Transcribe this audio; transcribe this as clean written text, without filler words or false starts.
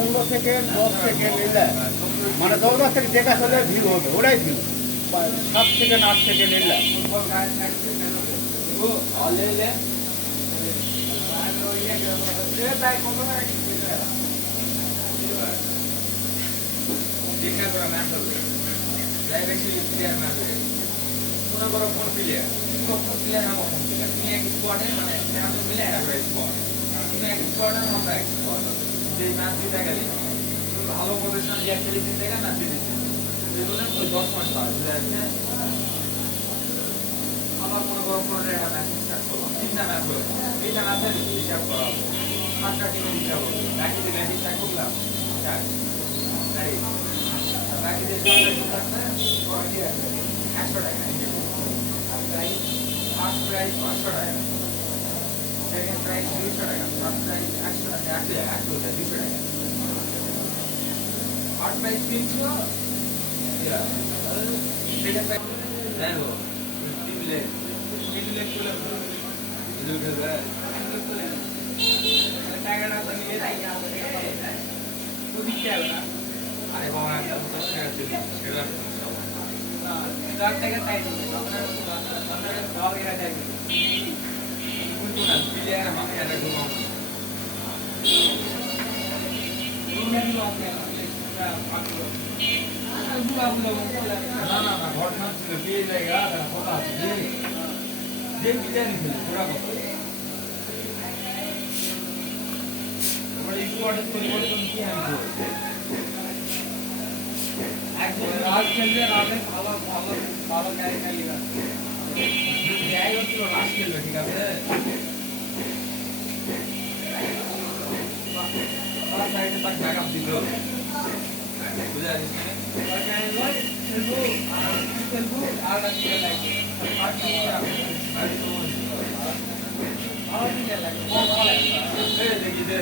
15 second 10 second নিলে মানে 10 থেকে দেখা চলে ভিউ হবে, ওটাই ভিউ। 7 সেকেন্ড 8 সেকেন্ড নিলে ভালো প্রফেশনাল যে খেলে দিতে গেলে না দিতে ওই 10 পয়েন্ট পাওয়া যায়। আমার মনে করো পনেরো একটা ম্যাচ স্টার্ট করলাম, 3টা ম্যাচ হলো, এইটা ম্যাচে হিসাব করা হবে, 7টা টিমের হিসাব হবে, বাকিদের ম্যাচ স্টার্ট করলাম 4 তাই বাকিদের 100 টাকা আর প্রাইস ফার্স্ট প্রাইস 500 টাকা, সেকেন্ড প্রাইস 200 টাকা, থার্ড প্রাইস 100 টাকা, 200 টাকা, থার্ড প্রাইস 300 সেকেন্ড প্রাইস দেখো টিমলে খুলে টাকাটা তো নিয়ে যাই আরে বাবা 50 টাকা দিল সেটা না 4 টাকা চাই আপনার দাও এরা চাই কিন্তু না প্লেয়ার আমি এটা ঘুমাও না না না ঘটনা ছিল বিয়ে জায়গা কথা আছে যে বিরিয়ানি ছিল পুরা কথা তোমার স্কোয়াডের পরিবর্তন কি আমি একদম রাজ খেলবে রাজে ভালো ভালো ভালো গাড়ি খালি না যাই হোক তো রাজ খেলবে ঠিক আছে আর সাইডে তাক ব্যাকআপ দিতে হবে বুঝা যাচ্ছে আর লাগবে আর কি লাগবে দেখি দে